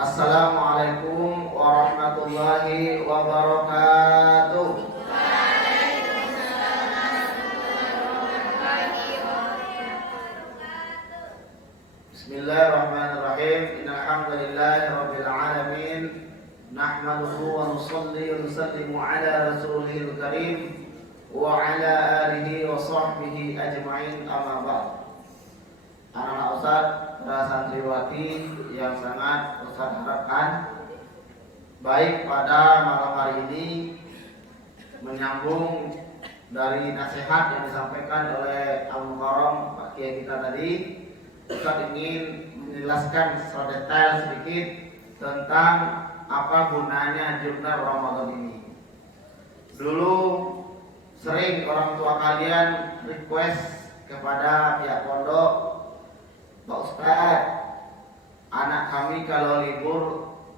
Assalamualaikum warahmatullahi wabarakatuh. Bismillahirrahmanirrahim. Innal hamdalillahi rabbil alamin. Nahmaduhu wa nusalli wa nusallimu ala rasulihil karim wa ala alihi wa sahbihi ajma'in, amma ba'd. Anak-anak Ustaz, para santriwati yang sangat Ustaz harapkan, baik pada malam hari ini menyambung dari nasihat yang disampaikan oleh Al-Mukarram Pak Kiai kita tadi, Ustaz ingin menjelaskan secara detail sedikit tentang apa gunanya jurnal Ramadan ini. Dulu sering orang tua kalian request kepada pihak pondok, Pak Ustaz, anak kami kalau libur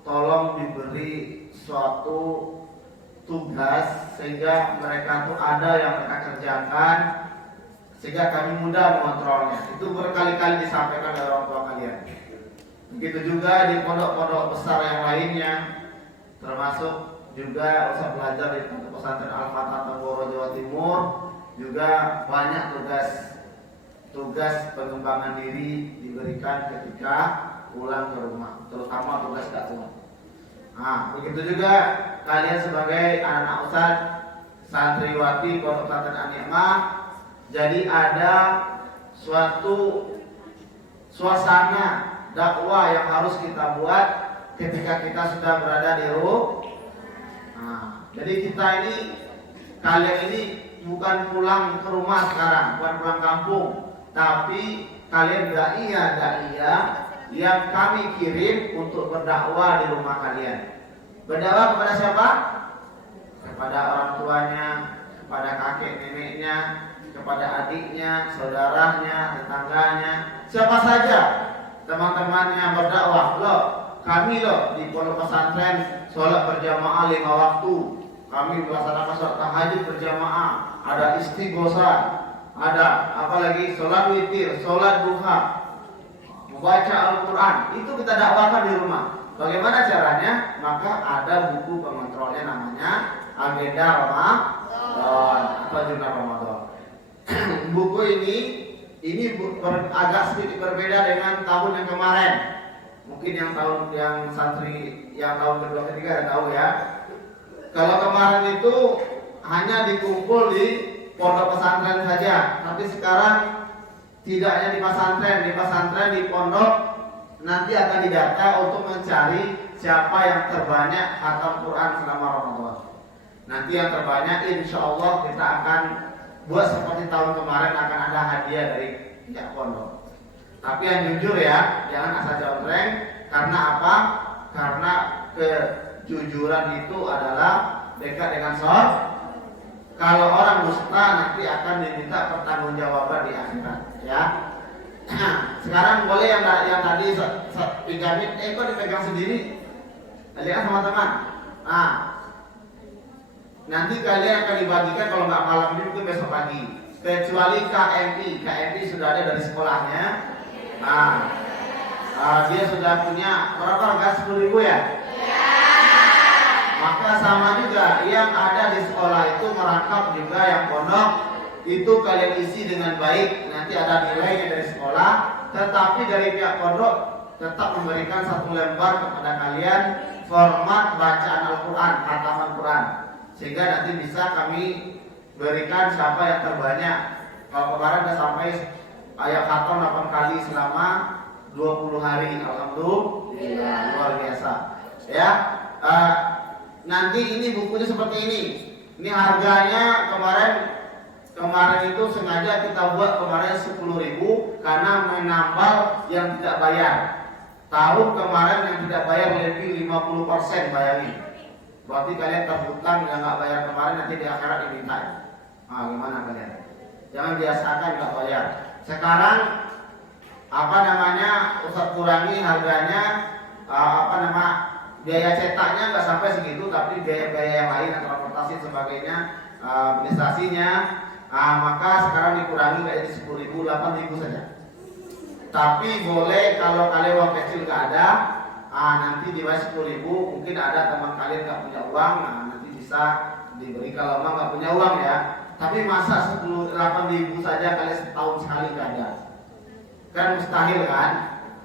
tolong diberi suatu tugas sehingga mereka tuh ada yang mereka kerjakan sehingga kami mudah mengontrolnya. Itu berkali-kali disampaikan oleh orang tua kalian. Begitu juga di pondok-pondok besar yang lainnya, termasuk juga Ustaz belajar di pesantren Al-Fatah Tenggoro Jawa Timur, juga banyak tugas pengembangan diri diberikan ketika pulang ke rumah, terutama tugas dakwah. Nah, begitu juga kalian sebagai anak-anak Ustaz, santriwati Pondok Pesantren An-Ni'mah, jadi ada suatu suasana dakwah yang harus kita buat ketika kita sudah berada di rumah. Nah, jadi kita ini, kalian ini bukan pulang ke rumah sekarang, bukan pulang kampung, tapi kalian dai-dai yang kami kirim untuk berdakwah di rumah kalian. Berdakwah kepada siapa? Kepada orang tuanya, kepada kakek neneknya, kepada adiknya, saudaranya, tetangganya, siapa saja teman-temannya berdakwah. Loh, kami loh di pondok pesantren sholat berjamaah 5 waktu. Kami melaksanakan sholat tahajud berjamaah, ada istighosah, ada apalagi sholat witir, sholat duha, membaca Al-Quran. Itu kita dakwakan di rumah. Bagaimana caranya? Maka ada buku pengontrolnya namanya Agenda Ramadan atau Jurnal Ramadan. Buku ini agak sedikit berbeda dengan tahun yang kemarin. Mungkin yang santri yang tahun kedua ketiga ada tahu ya. Kalau kemarin itu hanya dikumpul di pondok pesantren saja, tapi sekarang tidak hanya di pesantren di pondok nanti akan didata untuk mencari siapa yang terbanyak khatam Quran selama Ramadan. Nanti yang terbanyak insya Allah kita akan buat seperti tahun kemarin, akan ada hadiah dari pihak pondok. Tapi yang jujur ya, jangan asal jawab. Karena apa? Karena kejujuran itu adalah dekat dengan sholat. Kalau orang dusta nanti akan diminta pertanggungjawaban di akhirat, ya. Sekarang boleh yang tadi pinjamin, kok dipegang sendiri? Lihat sama teman. Nah, nanti kalian akan dibagikan kalau nggak malam ini mungkin besok pagi. Kecuali KMI sudah ada dari sekolahnya. Nah, dia sudah punya berapa harga 10.000 ya? Maka sama juga yang ada di sekolah itu merangkap juga yang pondok itu kalian isi dengan baik. Nanti ada nilainya dari sekolah, tetapi dari pihak pondok tetap memberikan 1 lembar kepada kalian format bacaan Al-Quran, khataman Quran, sehingga nanti bisa kami berikan siapa yang terbanyak. Kalau kemarin sudah sampai ayat khatam 8 kali selama 20 hari, alhamdulillah, luar biasa. Ya. Nanti ini bukunya seperti ini. Ini harganya kemarin itu sengaja kita buat kemarin 10.000 karena menambal yang tidak bayar. Tahun kemarin yang tidak bayar lebih 50% bayari. Berarti kalian terhutang yang nggak bayar kemarin, nanti di akhirat diminta. Nah, gimana kalian? Jangan biasakan nggak bayar. Sekarang Ustaz kurangi harganya, biaya cetaknya nggak sampai segitu, tapi biaya yang lain, transportasi sebagainya, administrasinya, maka sekarang dikurangi nggak jadi 10.000, 8.000 saja. Tapi boleh kalau kalian uang kecil nggak ada, nanti dibayar 10.000. Mungkin ada teman kalian nggak punya uang, nanti bisa diberi kalau memang nggak punya uang ya. Tapi masa 8.000 saja kalian setahun sekali jajan? Kan mustahil kan?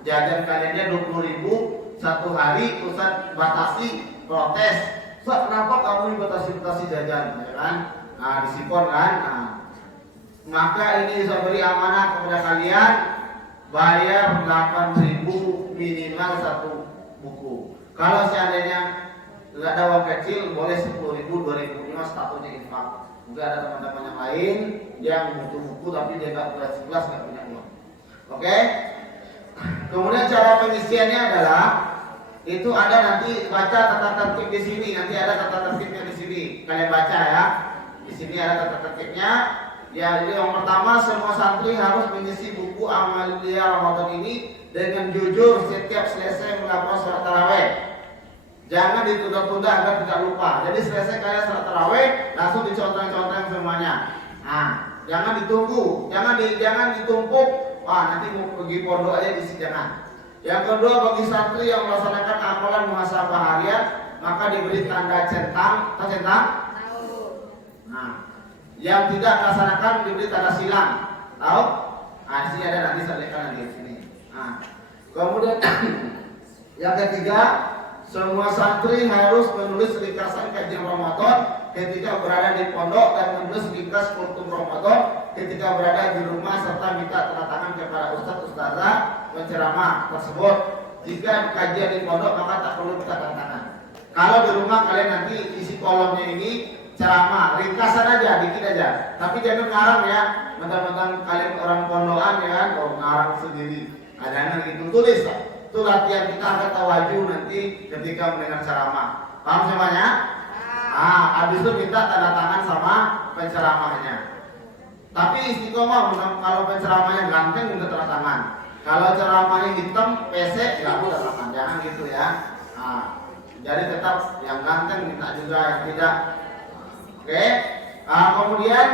Jajan kaliannya 20.000 satu hari, Ustaz batasi, protes. Ustaz, kenapa kamu dibatasi jajan? Ya kan? Disikon kan? Maka ini saya beri amanah kepada kalian, bayar 8.000 minimal satu buku. Kalau seandainya nggak ada uang kecil, boleh 10.000, 2.000 statusnya infak. Mungkin ada teman-teman yang lain yang butuh buku tapi dia nggak punya kelas, nggak punya uang. Oke? Kemudian cara pengisiannya adalah itu ada nanti baca tata tertib di sini. Nanti ada tata tertibnya di sini. Kalian baca ya. Di sini ada tata tertibnya. Ya, jadi yang pertama semua santri harus mengisi buku Amalia Ramadan ini dengan jujur setiap selesai melakukan sholat tarawih. Jangan ditunda-tunda agar tidak lupa. Jadi selesai kalian sholat tarawih langsung dicontoh-contohin semuanya. Jangan ditunggu, jangan ditumpuk. Nanti mau pergi pondok aja di sini jangan. Yang kedua, bagi santri yang melaksanakan amalan muhasabah harian maka diberi tanda centang. Yang tidak melaksanakan diberi tanda silang. Tahu? Di sini ada nanti saya lihatkan nanti di sini. Kemudian yang ketiga, semua santri harus menulis ringkasan kajian Ramadan ketika berada di pondok dan menulis ringkas kultum Ramadan ketika berada di rumah serta minta tanda tangan kepada ustaz-ustazah penceramah tersebut. Jika kajian di pondok maka tak perlu minta tanda tangan. Kalau di rumah kalian nanti isi kolomnya ini ceramah, ringkasan aja, dikit aja. Tapi jangan ngarang ya, mentang-mentang kalian orang pondokan ya kan, ngarang sendiri. Jangan gitu, tulis. Itu latihan kita akan tawaju nanti ketika mendengar ceramah. Paham semuanya? Habis itu minta tanda tangan sama penceramahnya. Tapi istiqomah, kalau penceramahnya ganteng minta tanda tangan. Kalau ceramahnya hitam, pesek, nggak mau tanda tangan. Jangan gitu ya. Jadi tetap yang ganteng minta juga, yang tidak. Oke. Kemudian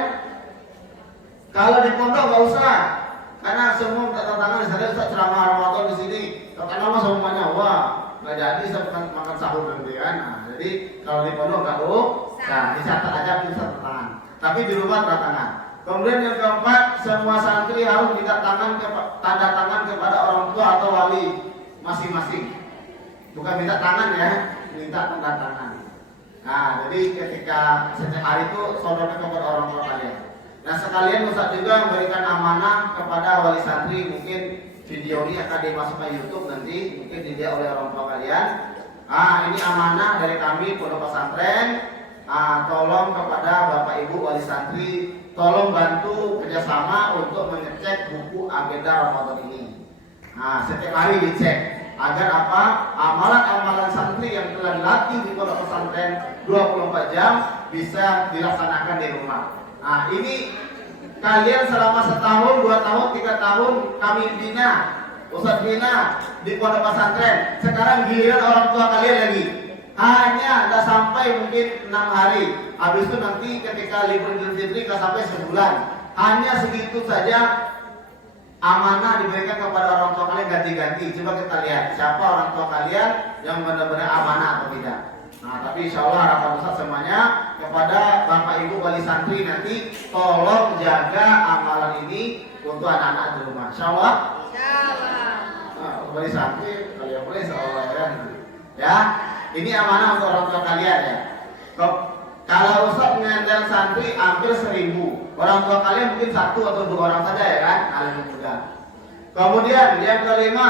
kalau di pondok nggak usah, karena semua minta tanda tangan. Misalnya Ustaz ceramah Ramadan di sini, kata nama semuanya, wah nggak jadi saya makan sahur nanti kan. Jadi kalau di pondok nggak dicatat aja bisa tanda tangan. Tapi di rumah tanda tangan. Kemudian yang keempat, semua santri harus minta tanda tangan kepada orang tua atau wali masing-masing. Bukan minta tangan ya, minta tanda tangan. Jadi ketika setiap hari itu saudara kepada orang tua kalian. Nah sekalian Ustaz juga memberikan amanah kepada wali santri. Mungkin video ini akan dimasukkan YouTube nanti, mungkin dilihat oleh orang tua kalian. Ini amanah dari kami pondok pesantren. Tolong kepada Bapak Ibu wali santri, tolong bantu kerjasama untuk mengecek buku agenda Ramadan ini. Setiap hari dicek agar apa? Amalan-amalan santri yang telah dilatih di pondok pesantren 24 jam bisa dilaksanakan di rumah. Ini kalian selama setahun, 2 tahun, 3 tahun kami bina, Ustaz bina di pondok pesantren. Sekarang giliran orang tua kalian lagi. Hanya tidak sampai mungkin 6 hari. Habis itu nanti ketika libur Idul Fitri nggak sampai sebulan. Hanya segitu saja amanah diberikan kepada orang tua kalian ganti-ganti. Coba kita lihat siapa orang tua kalian yang benar-benar amanah atau tidak. Tapi insya Allah harapan Ustaz semuanya kepada Bapak Ibu wali santri nanti tolong jaga amalan ini untuk anak-anak di rumah. Insya Allah. Wali santri kalian boleh insya Allah ya. Ini amanah untuk orang tua kalian ya. Kalau Ustaz mengandalkan santri hampir 1.000, orang tua kalian mungkin 1 atau 2 orang saja ya kan, lebih mudah. Kemudian yang kelima,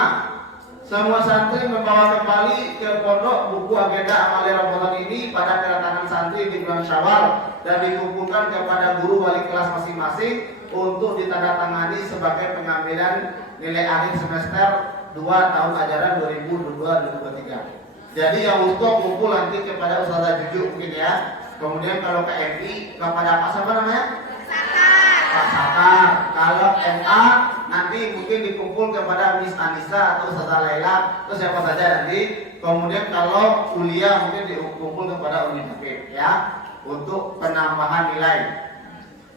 semua santri membawa kembali ke pondok buku agenda Amalia Ramadan ini pada kedatangan santri di bulan Syawal dan dikumpulkan kepada guru wali kelas masing-masing untuk ditandatangani sebagai pengambilan nilai akhir semester 2 tahun ajaran 2022-2023. Jadi yang untuk kumpul nanti kepada Ustazah Juju mungkin ya. Kemudian kalau ke MI kepada apa namanya? Pak Sakar. Kalau MA nanti mungkin dikumpul kepada Miss Anissa atau Ustazah Laila atau siapa saja nanti. Kemudian kalau kuliah mungkin dikumpul kepada Universitas ya untuk penambahan nilai.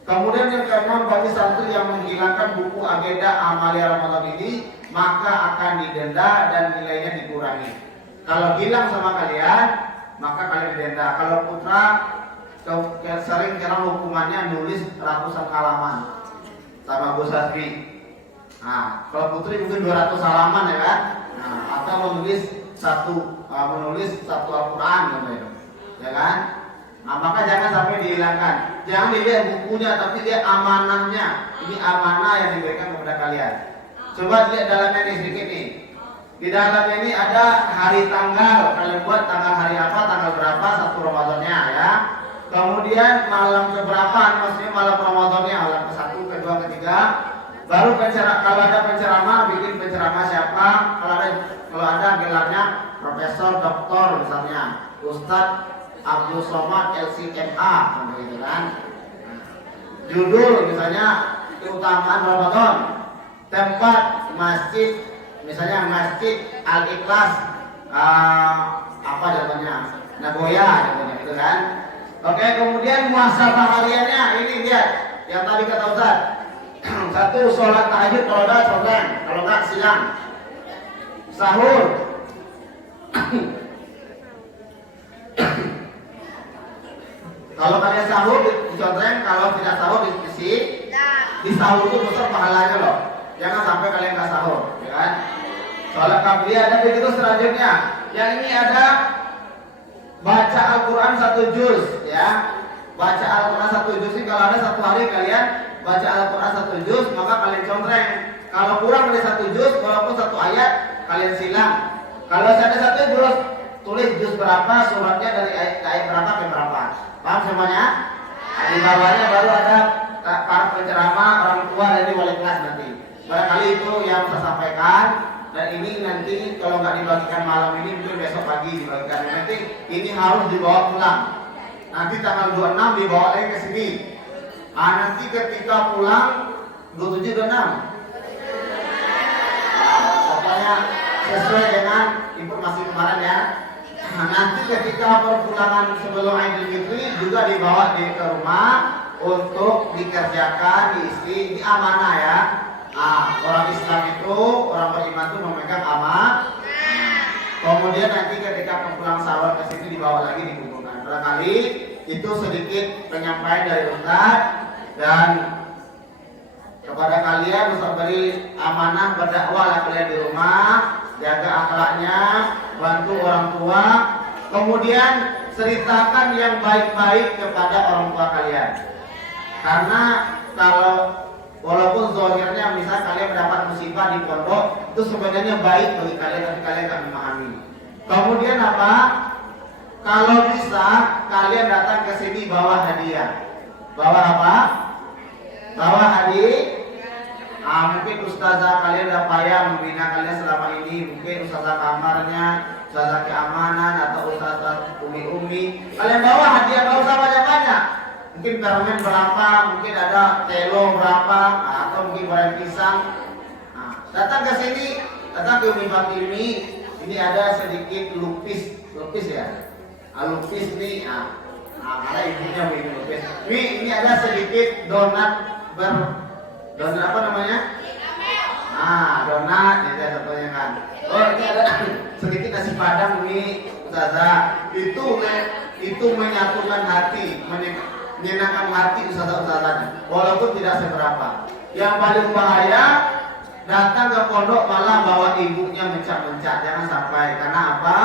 Kemudian yang keenam, bagi santri yang menghilangkan buku agenda Amalia Ramadan ini maka akan didenda dan nilainya dikurangi. Kalau hilang sama kalian, maka kalian didenda. Kalau putra sering kira hukumannya nulis ratusan halaman sama Bu Sasri. Nah, kalau putri mungkin 200 halaman ya kan? Nah, atau menulis satu Al-Quran gitu, ya kan? Nah, maka jangan sampai dihilangkan. Jangan dilihat bukunya, tapi lihat amanahnya. Ini amanah yang diberikan kepada kalian. Coba lihat dalamnya nih sedikit nih. Di dalamnya ini ada hari tanggal. Kalian buat tanggal hari apa, tanggal berapa, 1 Ramadannya ya. Kemudian malam keberapa, maksudnya malam Ramadannya, malam ke-1, ke-2, ke-3. Baru kalau ada penceramah, bikin penceramah siapa? Kalau ada gelarnya profesor, doktor misalnya, Ustadz Abdul Somad LCMA, gitu kan. Judul misalnya keutamaan Ramadan, tempat masjid, misalnya Masjid Al-Ikhlas, apa namanya, Nagoya, gitu kan. Oke, kemudian muhasabah hariannya, ini dia yang tadi kata Ustaz. 1, sholat tahajud kalau ada sholat, kalau enggak siang. Sahur. Kalau kalian sahur dicontohkan, kalau tidak sahur di sahur itu besar pahalanya loh. Jangan sampai kalian nggak sahur, ya kan? Sholat qabliyah ada begitu selanjutnya. Yang ini ada baca Al-Quran 1 juz, ya. Baca Al-Quran 1 juz ini kalau ada 1 hari kalian baca Al-Quran 1 juz, maka kalian contreng. Kalau kurang dari 1 juz, walaupun 1 ayat, kalian silang. Kalau ada 1 juz, tulis juz berapa, suratnya dari ayat berapa ke berapa. Paham semuanya? Di bawahnya baru ada para penceramah, orang tua dari wali kelas nanti. Barangkali itu yang saya sampaikan. Dan ini nanti kalau nggak dibagikan malam ini, mungkin besok pagi dibagikan. Nanti ini harus dibawa pulang. Nanti tanggal 26 dibawa lagi ke sini. Nanti ketika pulang 27 dan 6. Pokoknya sesuai dengan informasi kemarin ya. Nanti ketika perpulangan sebelum Idul Fitri juga dibawa ke rumah untuk dikerjakan, diisi. Ini amanah ya. Orang Islam itu, orang beriman itu memegang amanah. Kemudian nanti ketika pulang sahur ke sini dibawa lagi dikumpulkan. Barangkali itu sedikit penyampaian dari Ustaz. Dan kepada kalian Ustaz beri amanah berdakwah kalian di rumah, jaga akhlaknya, bantu orang tua, kemudian ceritakan yang baik-baik kepada orang tua kalian. Karena kalau walaupun zahirnya misalnya kalian mendapat musibah di pondok, itu sebenarnya baik bagi kalian, tapi kalian tidak memahami. Kemudian apa? Kalau bisa kalian datang ke sini bawa hadiah. Bawa apa? Bawa hadiah. Mungkin ustazah kalian udah payah membina kalian selama ini. Mungkin ustazah kamarnya, ustazah keamanan, atau ustazah umi-umi. Kalian bawa hadiah, gak usah banyak-banyak. Mungkin permen berapa, mungkin ada telo berapa, atau mungkin goreng pisang. Datang ke sini, datang ke Umi Fatimi. Ini ada sedikit lupis ya. Lupis nih, karena ibunya bikin lupis. Ini ada sedikit donat donat apa namanya? Donat, ini contohnya kan. Oh, ini ada sedikit nasi padang nih, ustazah. Itu menyatukan hati, menyenangkan hati ustazah-ustazahnya. Walaupun tidak seberapa. Yang paling bahaya, datang ke pondok malah bawa ibunya mencak-mencak. Jangan sampai. Karena apa?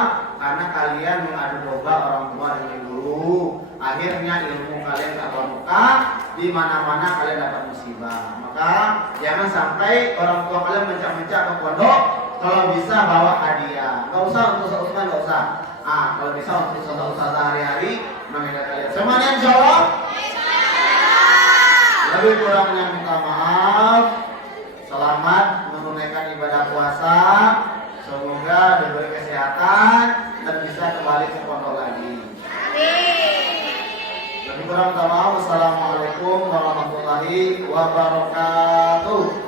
Karena kalian mengadu domba orang tua dengan guru. Akhirnya ilmu kalian tak barokah, di mana-mana kalian dapat musibah. Maka jangan sampai orang tua kalian mencak-mencak ke pondok. Kalau bisa bawa hadiah. Gak usah untuk Ustaz, gak usah. Kalau bisa untuk Ustaz hari-hari mengingat kalian. Semuanya insyaallah. Lebih kurangnya minta maaf. Selamat menunaikan ibadah puasa. Semoga diberi kesehatan dan bisa kembali ke pondok lagi. Lebih kurang minta maaf. Wassalamualaikum warahmatullahi wabarakatuh.